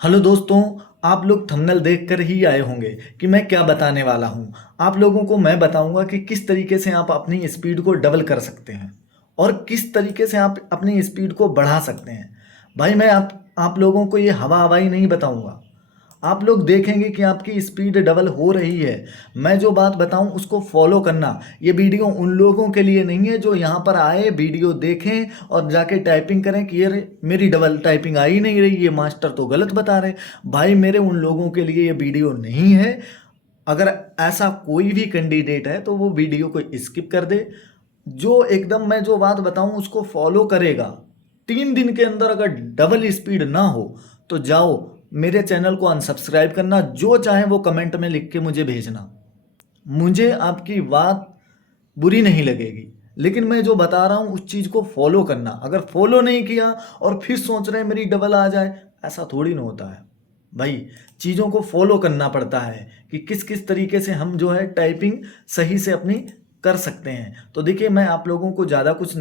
Hello दोस्तों। आप लोग थंबनेल देखकर ही आए होंगे कि मैं क्या बताने वाला हूँ। आप लोगों को मैं बताऊंगा कि किस तरीके से आप अपनी स्पीड को डबल कर सकते हैं और किस तरीके से आप अपनी स्पीड को बढ़ा सकते हैं। भाई मैं आप लोगों को ये हवा हवाई नहीं बताऊंगा। आप लोग देखेंगे कि आपकी स्पीड डबल हो रही है। मैं जो बात बताऊं उसको फॉलो करना। ये वीडियो उन लोगों के लिए नहीं है जो यहाँ पर आए वीडियो देखें और जाके टाइपिंग करें कि ये मेरी डबल टाइपिंग आ ही नहीं रही, ये मास्टर तो गलत बता रहे। भाई मेरे उन लोगों के लिए ये वीडियो नहीं है। अगर ऐसा कोई भी कैंडिडेट है तो वो वीडियो को स्किप कर दे। जो एकदम मैं जो बात बताऊं उसको फॉलो करेगा, 3 दिन के अंदर अगर डबल स्पीड ना हो तो जाओ मेरे चैनल को अनसब्सक्राइब करना। जो चाहे वो कमेंट में लिख के मुझे भेजना, मुझे आपकी बात बुरी नहीं लगेगी। लेकिन मैं जो बता रहा हूँ उस चीज़ को फॉलो करना। अगर फॉलो नहीं किया और फिर सोच रहे हैं मेरी डबल आ जाए, ऐसा थोड़ी ना होता है। भाई चीज़ों को फॉलो करना पड़ता है कि किस किस तरीके से हम जो है टाइपिंग सही से अपनी कर सकते हैं। तो देखिए मैं आप लोगों को ज़्यादा कुछ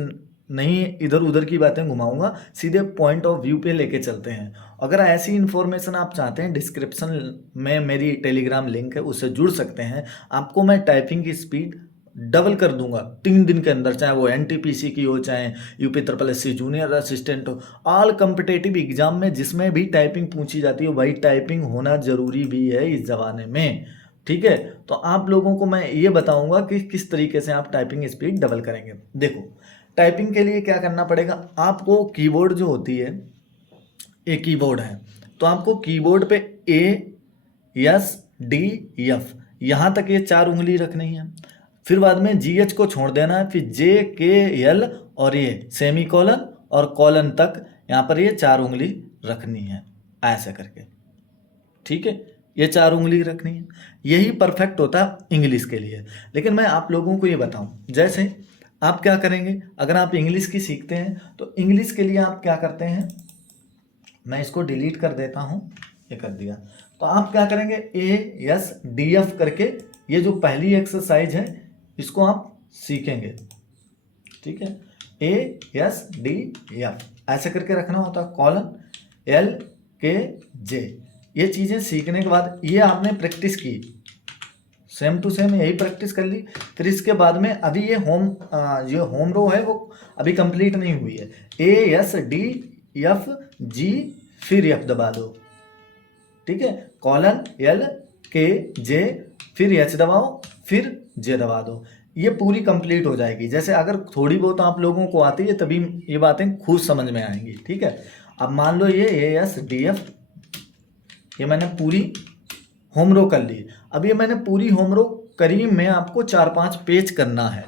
नहीं इधर उधर की बातें घुमाऊंगा, सीधे पॉइंट ऑफ व्यू पे लेके चलते हैं। अगर ऐसी इन्फॉर्मेशन आप चाहते हैं, डिस्क्रिप्शन में मेरी टेलीग्राम लिंक है, उससे जुड़ सकते हैं। आपको मैं टाइपिंग की स्पीड डबल कर दूंगा 3 दिन के अंदर, चाहे वो एनटीपीसी की हो, चाहे UP triple S C junior assistant हो। ऑल कम्पिटेटिव एग्जाम में जिसमें भी टाइपिंग पूछी जाती है भाई टाइपिंग होना जरूरी भी है इस जमाने में। ठीक है, तो आप लोगों को मैं ये बताऊंगा कि किस तरीके से आप टाइपिंग स्पीड डबल करेंगे। देखो टाइपिंग के लिए क्या करना पड़ेगा। आपको कीबोर्ड जो होती है, एक कीबोर्ड है तो आपको कीबोर्ड पे ए एस डी एफ यहाँ तक ये 4 उंगली रखनी है। फिर बाद में जी एच को छोड़ देना है, फिर जे के एल और ये सेमी कॉलन और कॉलन तक यहाँ पर ये 4 उंगली रखनी है ऐसे करके। ठीक है, ये 4 उंगली रखनी है। यही परफेक्ट होता है इंग्लिश के लिए। लेकिन मैं आप लोगों को ये बताऊं, जैसे आप क्या करेंगे अगर आप इंग्लिश की सीखते हैं तो इंग्लिश के लिए आप क्या करते हैं, मैं इसको डिलीट कर देता हूँ, ये कर दिया। तो आप क्या करेंगे ए एस डी एफ करके ये जो पहली एक्सरसाइज है इसको आप सीखेंगे। ठीक है, ए एस डी एफ ऐसे करके रखना होता है, कॉलन एल के जे। ये चीज़ें सीखने के बाद ये आपने प्रैक्टिस की, सेम टू सेम यही प्रैक्टिस कर ली। फिर इसके बाद में अभी ये होम रो है वो अभी कंप्लीट नहीं हुई है। ए एस डी एफ जी फिर एफ दबा दो। ठीक है, कॉलन एल के जे फिर एच दबाओ फिर जे दबा दो। ये पूरी कंप्लीट हो जाएगी। जैसे अगर थोड़ी बहुत आप लोगों को आती है तभी ये बातें खुद समझ में आएंगी। ठीक है, अब मान लो ये ए एस डी एफ ये मैंने पूरी होम रो कर ली। अब ये मैंने पूरी होम रो करी, मैं आपको 4-5 पेज करना है।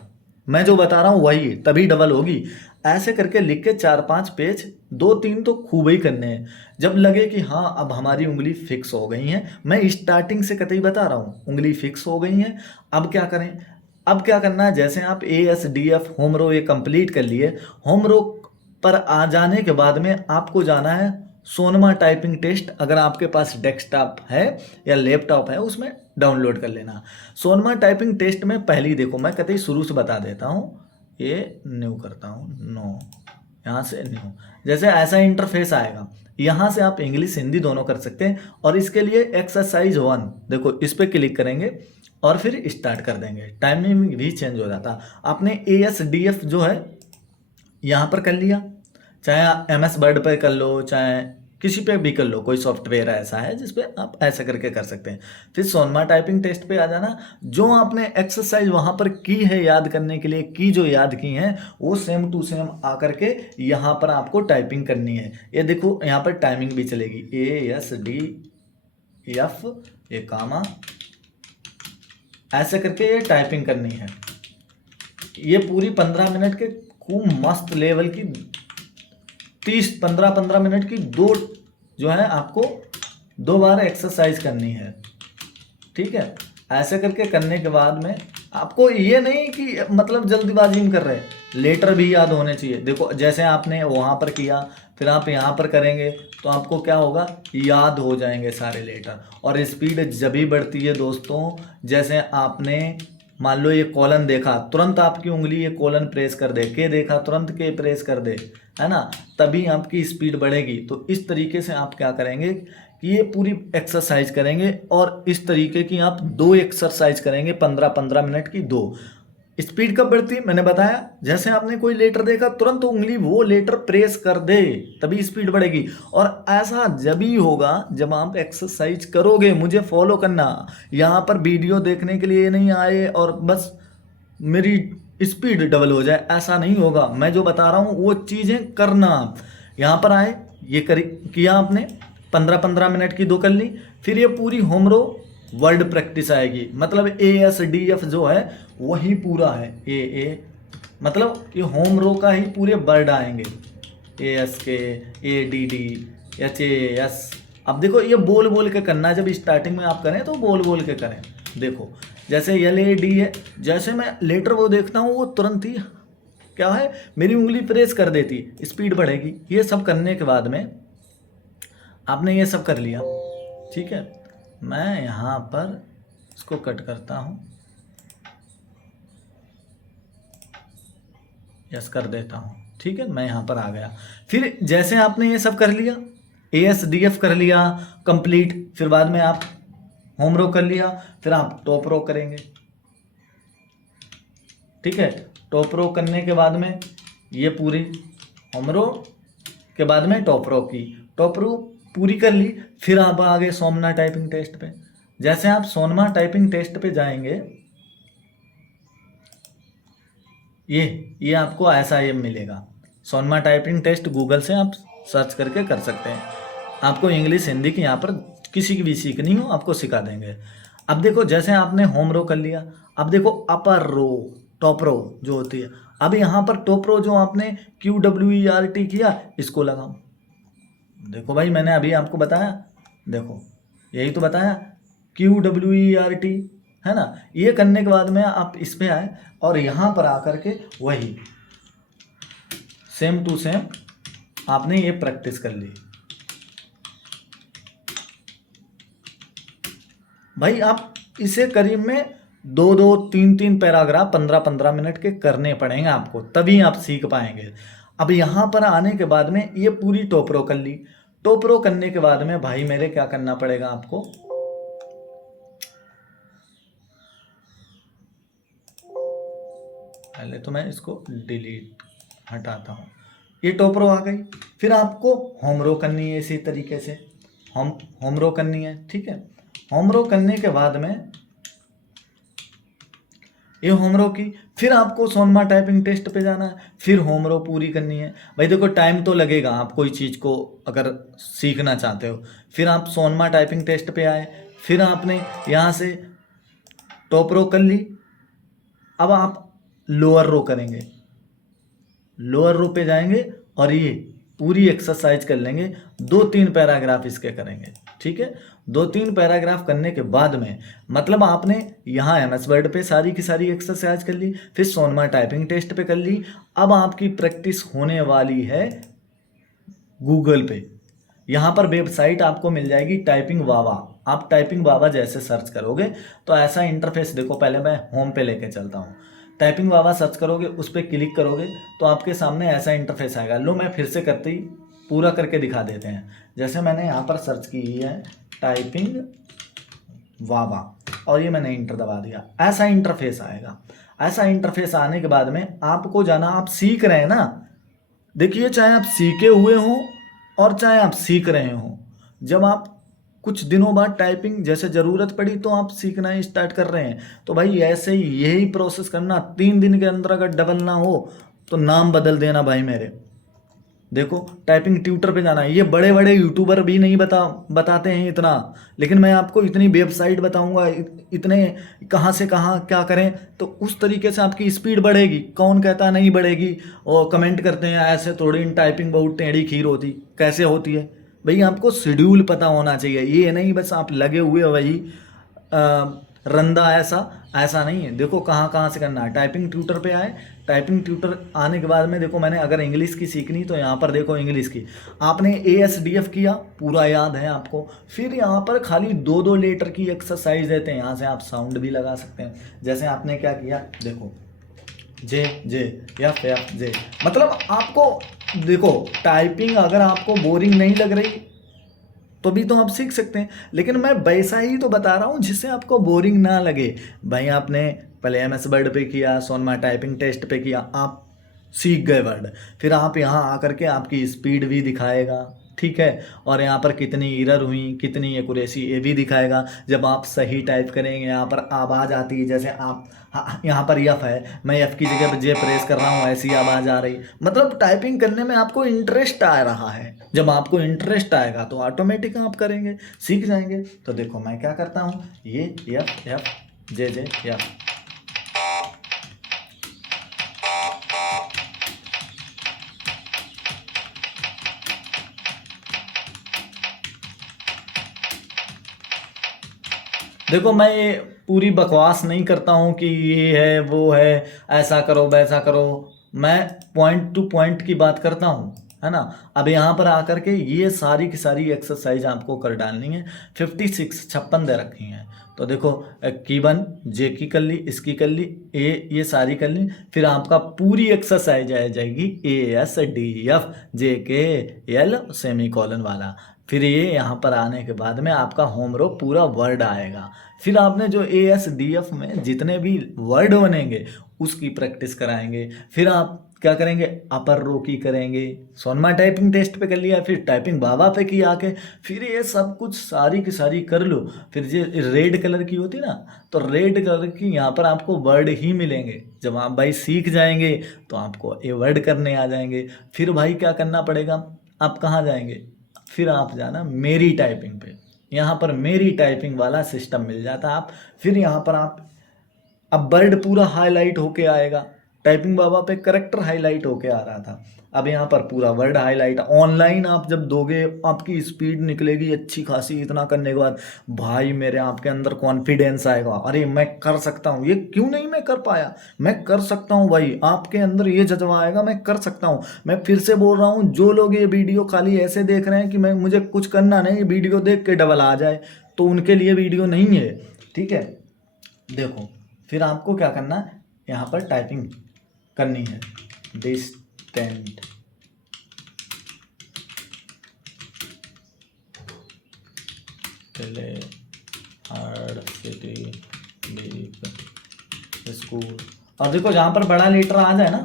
मैं जो बता रहा हूँ वही, तभी डबल होगी। ऐसे करके लिख के 4-5 पेज, 2-3 तो खूब ही करने हैं। जब लगे कि हाँ अब हमारी उंगली फिक्स हो गई है, मैं स्टार्टिंग से कतई बता रहा हूँ उंगली फिक्स हो गई है। अब क्या करें, अब क्या करना है, जैसे आप A S D F home row ये कंप्लीट कर लिए, होम रो पर आ जाने के बाद में आपको जाना है सोनमा टाइपिंग टेस्ट। अगर आपके पास डेस्कटॉप है या लैपटॉप है उसमें डाउनलोड कर लेना। सोनमा टाइपिंग टेस्ट में पहली देखो, मैं कतई शुरू से बता देता हूँ, ये न्यू करता हूँ, नो यहाँ से न्यू। जैसे ऐसा इंटरफेस आएगा, यहाँ से आप इंग्लिश हिंदी दोनों कर सकते हैं। और इसके लिए एक्सरसाइज 1 देखो, इस पर क्लिक करेंगे और फिर स्टार्ट कर देंगे, टाइमिंग भी चेंज हो जाता। आपने ए एस डी एफ जो है यहाँ पर कर लिया, चाहे एम एस वर्ड पे कर लो, चाहे किसी पे भी कर लो, कोई सॉफ्टवेयर ऐसा है जिस पे आप ऐसा करके कर सकते हैं। फिर सोनमा टाइपिंग टेस्ट पे आ जाना। जो आपने एक्सरसाइज वहाँ पर की है याद करने के लिए, की जो याद की हैं वो सेम टू सेम आकर के यहाँ पर आपको टाइपिंग करनी है। ये देखो यहाँ पर टाइमिंग भी चलेगी, A S D F A comma ऐसे करके ये टाइपिंग करनी है। ये पूरी 15 मिनट के खूब मस्त लेवल की 15 मिनट की दो जो है आपको 2 बार एक्सरसाइज करनी है। ठीक है, ऐसे करके करने के बाद में आपको ये नहीं कि मतलब जल्दबाजी में कर रहे, लेटर भी याद होने चाहिए। देखो जैसे आपने वहाँ पर किया फिर आप यहाँ पर करेंगे तो आपको क्या होगा, याद हो जाएंगे सारे लेटर। और स्पीड जब भी बढ़ती है दोस्तों, जैसे आपने मान लो ये कॉलन देखा, तुरंत आपकी उंगली ये कॉलन प्रेस कर दे, के देखा तुरंत के प्रेस कर दे, है ना, तभी आपकी स्पीड बढ़ेगी। तो इस तरीके से आप क्या करेंगे कि ये पूरी एक्सरसाइज करेंगे, और इस तरीके की आप 2 एक्सरसाइज करेंगे 15-15 मिनट की 2। स्पीड कब बढ़ती है मैंने बताया, जैसे आपने कोई लेटर देखा तुरंत उंगली वो लेटर प्रेस कर दे, तभी स्पीड बढ़ेगी। और ऐसा जब ही होगा जब आप एक्सरसाइज करोगे। मुझे फॉलो करना, यहाँ पर वीडियो देखने के लिए नहीं आए और बस मेरी स्पीड डबल हो जाए, ऐसा नहीं होगा। मैं जो बता रहा हूँ वो चीज़ें करना। आप यहाँ पर आए, ये किया आपने, 15-15 मिनट की 2 कर ली, फिर ये पूरी होमरो वर्ड प्रैक्टिस आएगी। मतलब ASDF जो है वही पूरा है, ए मतलब ये होम रो का ही पूरे वर्ड आएंगे, ASK, ADD, HAS। अब देखो ये बोल बोल के करना, जब स्टार्टिंग में आप करें तो बोल बोल के करें। देखो जैसे LAD है, जैसे मैं लेटर वो देखता हूँ वो तुरंत ही क्या है मेरी उंगली प्रेस कर देती, स्पीड बढ़ेगी। ये सब करने के बाद में आपने ये सब कर लिया, ठीक है। मैं यहाँ पर इसको कट करता हूँ, यस कर देता हूँ, ठीक है। मैं यहाँ पर आ गया। फिर जैसे आपने ये सब कर लिया, ASDF कर लिया कंप्लीट, फिर बाद में आप होम रो कर लिया, फिर आप टॉप रो करेंगे, ठीक है। टॉप रो करने के बाद में ये पूरी होम रो के बाद में टॉप रो की, टॉप रो पूरी कर ली, फिर आप आ गए सोमना टाइपिंग टेस्ट पे। जैसे आप सोनमा टाइपिंग टेस्ट पे जाएंगे, ये आपको SIM मिलेगा। सोनमा टाइपिंग टेस्ट गूगल से आप सर्च करके कर सकते हैं। आपको इंग्लिश हिंदी की यहाँ पर किसी की भी सीखनी हो आपको सिखा देंगे। अब देखो जैसे आपने होम रो कर लिया, अब देखो अपर रो टॉप रो जो होती है, अब यहाँ पर टॉप रो जो आपने QWERT किया इसको लगाओ। देखो भाई मैंने अभी आपको बताया, देखो यही तो बताया QWERT, है ना। ये करने के बाद में आप इस पे आए और यहाँ पर आकर के वही सेम टू सेम आपने ये प्रैक्टिस कर ली। भाई आप इसे करीब में 2-2, 3-3 पैराग्राफ 15-15 मिनट के करने पड़ेंगे आपको, तभी आप सीख पाएंगे। अब यहाँ पर आने के बाद में ये पूरी टॉप रो कर ली। टॉप रो करने के बाद में भाई मेरे क्या करना पड़ेगा आपको, पहले तो मैं इसको डिलीट हटाता हूँ। ये टॉप रो आ गई, फिर आपको होम रो करनी है इसी तरीके से, होम रो करनी है, ठीक है। होम रो करने के बाद में ये होम रो की, फिर आपको सोनमा टाइपिंग टेस्ट पे जाना है, फिर होम रो पूरी करनी है। भाई देखो टाइम तो लगेगा, आप कोई चीज़ को अगर सीखना चाहते हो। फिर आप सोनमा टाइपिंग टेस्ट पे आए, फिर आपने यहाँ से टॉप रो कर ली, अब आप लोअर रो करेंगे, लोअर रो पे जाएंगे और ये पूरी एक्सरसाइज कर लेंगे। 2-3 पैराग्राफ इसके करेंगे, ठीक है। 2-3 पैराग्राफ करने के बाद में मतलब आपने यहाँ MS वर्ड पे सारी की सारी एक्सरसाइज कर ली, फिर सोनमा टाइपिंग टेस्ट पे कर ली। अब आपकी प्रैक्टिस होने वाली है गूगल पे। यहाँ पर वेबसाइट आपको मिल जाएगी टाइपिंग वावा। आप टाइपिंग वावा जैसे सर्च करोगे तो ऐसा इंटरफेस देखो, पहले मैं होम पे लेके चलता हूँ। टाइपिंग वावा सर्च करोगे, उस पर क्लिक करोगे तो आपके सामने ऐसा इंटरफेस आएगा। लो मैं फिर से करते ही पूरा करके दिखा देते हैं। जैसे मैंने यहाँ पर सर्च की है टाइपिंग वावा और ये मैंने इंटर दबा दिया, ऐसा इंटरफेस आएगा। ऐसा इंटरफेस आने के बाद में आपको जाना, आप सीख रहे हैं ना, देखिए चाहे आप सीखे हुए हों और चाहे आप सीख रहे हों, जब आप कुछ दिनों बाद टाइपिंग जैसे ज़रूरत पड़ी तो आप सीखना स्टार्ट कर रहे हैं, तो भाई ऐसे ही यही प्रोसेस करना। 3 दिन के अंदर अगर डबल ना हो तो नाम बदल देना भाई मेरे। देखो टाइपिंग ट्यूटर पे जाना है, ये बड़े बड़े यूट्यूबर भी नहीं बताते हैं इतना, लेकिन मैं आपको इतनी वेबसाइट बताऊंगा, इतने कहाँ से कहाँ क्या करें, तो उस तरीके से आपकी स्पीड बढ़ेगी। कौन कहता है नहीं बढ़ेगी, और कमेंट करते हैं ऐसे थोड़ी टाइपिंग बहुत टेढ़ी खीर होती, कैसे होती है भाई। आपको शेड्यूल पता होना चाहिए, ये नहीं बस आप लगे हुए वही रंदा ऐसा ऐसा नहीं है। देखो कहाँ कहाँ से करना है। टाइपिंग ट्यूटर पे आए, टाइपिंग ट्यूटर आने के बाद में देखो मैंने अगर इंग्लिश की सीखनी तो यहाँ पर देखो इंग्लिश की आपने ASDF किया, पूरा याद है आपको। फिर यहाँ पर खाली 2-2 लेटर की एक्सरसाइज देते हैं, यहाँ से आप साउंड भी लगा सकते हैं। जैसे आपने क्या किया, देखो जे जे एफ एफ जे, मतलब आपको देखो टाइपिंग अगर आपको बोरिंग नहीं लग रही तो भी तो आप सीख सकते हैं, लेकिन मैं वैसा ही तो बता रहा हूँ जिससे आपको बोरिंग ना लगे। भाई आपने पहले MS वर्ड पे किया, सोनमा टाइपिंग टेस्ट पे किया, आप सीख गए वर्ड, फिर आप यहाँ आकर के आपकी स्पीड भी दिखाएगा, ठीक है, और यहाँ पर कितनी एरर हुई, कितनी एक्यूरेसी, ये भी दिखाएगा। जब आप सही टाइप करेंगे, यहाँ पर आवाज़ आती है, जैसे आप यहाँ पर यफ है, मैं एफ की जगह पर जे प्रेस कर रहा हूँ, ऐसी आवाज़ आ रही, मतलब टाइपिंग करने में आपको इंटरेस्ट आ रहा है। जब आपको इंटरेस्ट आएगा तो ऑटोमेटिक आप करेंगे, सीख जाएंगे। तो देखो मैं क्या करता हूँ, ये एफ एफ जे जे एफ, देखो मैं ये पूरी बकवास नहीं करता हूँ कि ये है वो है, ऐसा करो वैसा करो, मैं पॉइंट टू पॉइंट की बात करता हूँ, है ना। अब यहाँ पर आकर के ये सारी की सारी एक्सरसाइज आपको कर डालनी है। 56 दे रखी हैं, तो देखो की 1 जे की कर ली, इसकी कर ली, ये सारी कर ली, फिर आपका पूरी एक्सरसाइज आ जाएगी ASDF JKL सेमी कॉलन वाला। फिर ये यहाँ पर आने के बाद में आपका होम रो पूरा वर्ड आएगा। फिर आपने जो ASDF में जितने भी वर्ड बनेंगे उसकी प्रैक्टिस कराएंगे। फिर आप क्या करेंगे, अपर रो की करेंगे, सोनमा टाइपिंग टेस्ट पे कर लिया, फिर टाइपिंग बाबा पे की आके, फिर ये सब कुछ सारी की सारी कर लो। फिर ये रेड कलर की होती ना, तो रेड कलर की यहाँ पर आपको वर्ड ही मिलेंगे। जब आप भाई सीख जाएंगे तो आपको ये वर्ड करने आ जाएंगे। फिर भाई क्या करना पड़ेगा, आप कहाँ जाएंगे, फिर आप जाना मेरी टाइपिंग पे, यहाँ पर मेरी टाइपिंग वाला सिस्टम मिल जाता है। आप फिर यहाँ पर आप अब वर्ड पूरा हाईलाइट होके आएगा। टाइपिंग बाबा पे करेक्टर हाईलाइट होके आ रहा था, अब यहाँ पर पूरा वर्ड हाईलाइट। ऑनलाइन आप जब दोगे आपकी स्पीड निकलेगी अच्छी खासी, इतना करने के बाद भाई मेरे आपके अंदर कॉन्फिडेंस आएगा, अरे मैं कर सकता हूँ, ये क्यों नहीं मैं कर पाया, मैं कर सकता हूँ। भाई आपके अंदर ये जज्बा आएगा, मैं कर सकता हूँ। मैं फिर से बोल रहा हूँ, जो लोग ये वीडियो खाली ऐसे देख रहे हैं कि मैं मुझे कुछ करना नहीं, वीडियो देख के डबल आ जाए, तो उनके लिए वीडियो नहीं है, ठीक है। देखो फिर आपको क्या करना है, यहाँ पर टाइपिंग करनी है, distant play hard city deep school, और देखो जहाँ पर बड़ा लेटर आ जाए ना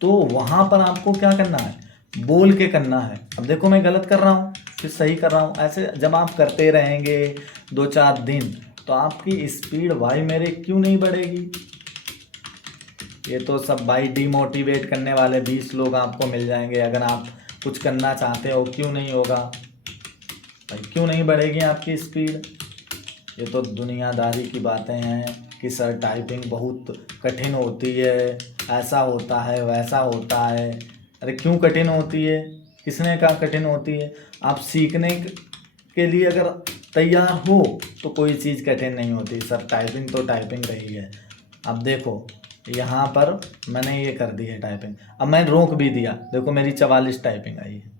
तो वहाँ पर आपको क्या करना है, बोल के करना है। अब देखो मैं गलत कर रहा हूँ फिर सही कर रहा हूँ, ऐसे जब आप करते रहेंगे 2-4 दिन तो आपकी स्पीड भाई मेरे क्यों नहीं बढ़ेगी। ये तो सब भाई डिमोटिवेट करने वाले 20 लोग आपको मिल जाएंगे। अगर आप कुछ करना चाहते हो क्यों नहीं होगा भाई, क्यों नहीं बढ़ेगी आपकी स्पीड। ये तो दुनियादारी की बातें हैं कि सर टाइपिंग बहुत कठिन होती है, ऐसा होता है वैसा होता है। अरे क्यों कठिन होती है, किसने कहा कठिन होती है। आप सीखने के लिए अगर तैयार हो तो कोई चीज़ कठिन नहीं होती सर, टाइपिंग तो टाइपिंग रही है। अब देखो यहाँ पर मैंने ये कर दी है टाइपिंग, अब मैं रोक भी दिया, देखो मेरी 44 टाइपिंग आई है,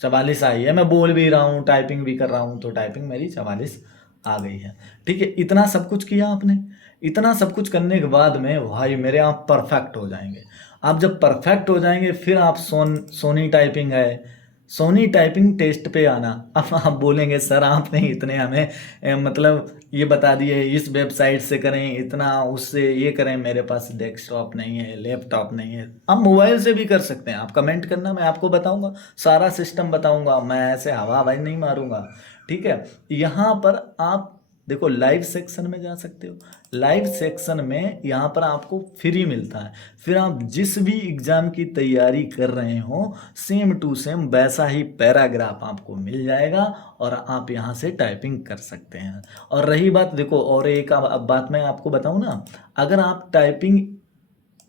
44 आई है, मैं बोल भी रहा हूँ टाइपिंग भी कर रहा हूँ तो टाइपिंग मेरी 44 आ गई है, ठीक है। इतना सब कुछ किया आपने, इतना सब कुछ करने के बाद में भाई मेरे आप परफेक्ट हो जाएंगे। आप जब परफेक्ट हो जाएंगे फिर आप सोनी टाइपिंग है, सोनी टाइपिंग टेस्ट पे आना। अब आप बोलेंगे सर आपने इतने हमें मतलब ये बता दिए इस वेबसाइट से करें, इतना उससे ये करें, मेरे पास डेस्कटॉप नहीं है, लैपटॉप नहीं है। आप मोबाइल से भी कर सकते हैं, आप कमेंट करना, मैं आपको बताऊंगा, सारा सिस्टम बताऊंगा, मैं ऐसे हवा हवाई नहीं मारूंगा, ठीक है। यहाँ पर आप देखो लाइव सेक्शन में जा सकते हो, लाइव सेक्शन में यहाँ पर आपको फ्री मिलता है। फिर आप जिस भी एग्ज़ाम की तैयारी कर रहे हो सेम टू सेम वैसा ही पैराग्राफ आपको मिल जाएगा और आप यहाँ से टाइपिंग कर सकते हैं। और रही बात देखो, और एक अब बात मैं आपको बताऊँ ना, अगर आप टाइपिंग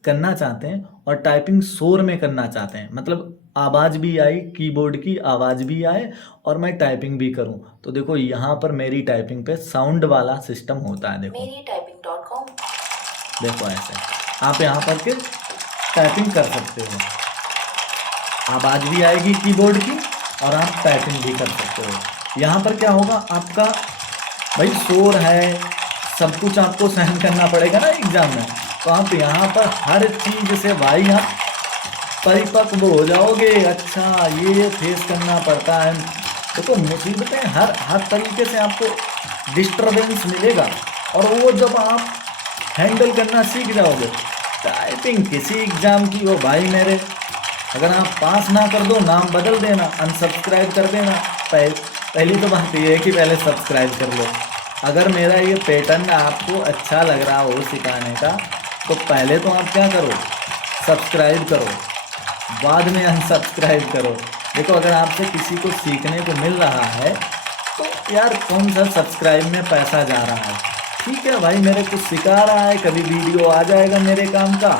करना चाहते हैं और टाइपिंग शोर में करना चाहते हैं, मतलब आवाज़ भी आई, कीबोर्ड की आवाज़ भी आए और मैं टाइपिंग भी करूं। तो देखो यहाँ पर मेरी टाइपिंग पे साउंड वाला सिस्टम होता है। देखो मेरी typing.com। देखो ऐसे आप यहाँ पर के टाइपिंग कर सकते हो, आवाज़ भी आएगी कीबोर्ड की और आप टाइपिंग भी कर सकते हो। यहाँ पर क्या होगा आपका, भाई शोर है, सब कुछ आपको सहन करना पड़ेगा ना एग्जाम में, तो आप यहाँ पर हर चीज़ से भाई आप परिपक्व हो जाओगे। अच्छा ये फेस करना पड़ता है, देखो मुसीबतें हर हर तरीके से आपको डिस्टरबेंस मिलेगा, और वो जब आप हैंडल करना सीख जाओगे, टाइपिंग किसी एग्ज़ाम की हो भाई मेरे, अगर आप पास ना कर दो नाम बदल देना, अनसब्सक्राइब कर देना। पहली तो बात ये है कि पहले सब्सक्राइब कर लो। अगर मेरा ये पैटर्न आपको अच्छा लग रहा हो सिखाने का, तो पहले तो आप क्या करो, सब्सक्राइब करो, बाद में अनसब्सक्राइब करो। देखो अगर आपसे किसी को सीखने को मिल रहा है तो यार कौन सा सब्सक्राइब में पैसा जा रहा है। ठीक है भाई, मेरे कुछ सिखा रहा है, कभी वीडियो आ जाएगा मेरे काम का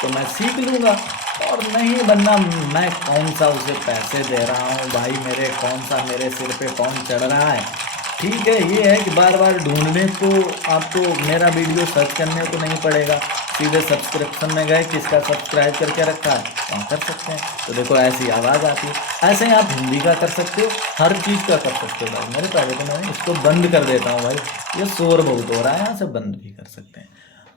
तो मैं सीख लूँगा, और नहीं बनना मैं कौन सा उसे पैसे दे रहा हूँ भाई मेरे, कौन सा मेरे सिर पे कौन चढ़ रहा है। ठीक है, ये है कि बार बार ढूंढने को आपको मेरा वीडियो सर्च करने को नहीं पड़ेगा, सीधे सब्सक्रिप्शन में गए किसका सब्सक्राइब करके रखा है वहाँ कर सकते हैं। तो देखो ऐसी आवाज़ आती है। ऐसे ही आप हिंदी का कर सकते हो, हर चीज़ का कर सकते हो भाई मेरे। पहले तो मैं इसको बंद कर देता हूँ भाई, ये शोर बहुत हो रहा है, यहाँ से बंद भी कर सकते हैं।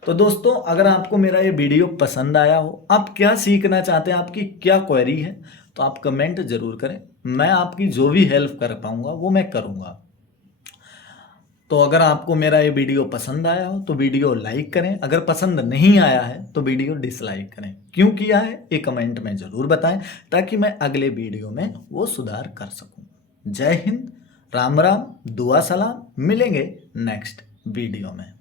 तो दोस्तों अगर आपको मेरा ये वीडियो पसंद आया हो, आप क्या सीखना चाहते हैं, आपकी क्या क्वेरी है, तो आप कमेंट ज़रूर करें, मैं आपकी जो भी हेल्प कर पाऊँगा वो मैं करूँगा। तो अगर आपको मेरा ये वीडियो पसंद आया हो तो वीडियो लाइक करें, अगर पसंद नहीं आया है तो वीडियो डिसलाइक करें। क्यों किया है ये कमेंट में ज़रूर बताएं, ताकि मैं अगले वीडियो में वो सुधार कर सकूं। जय हिंद, राम राम, दुआ सलाम, मिलेंगे नेक्स्ट वीडियो में।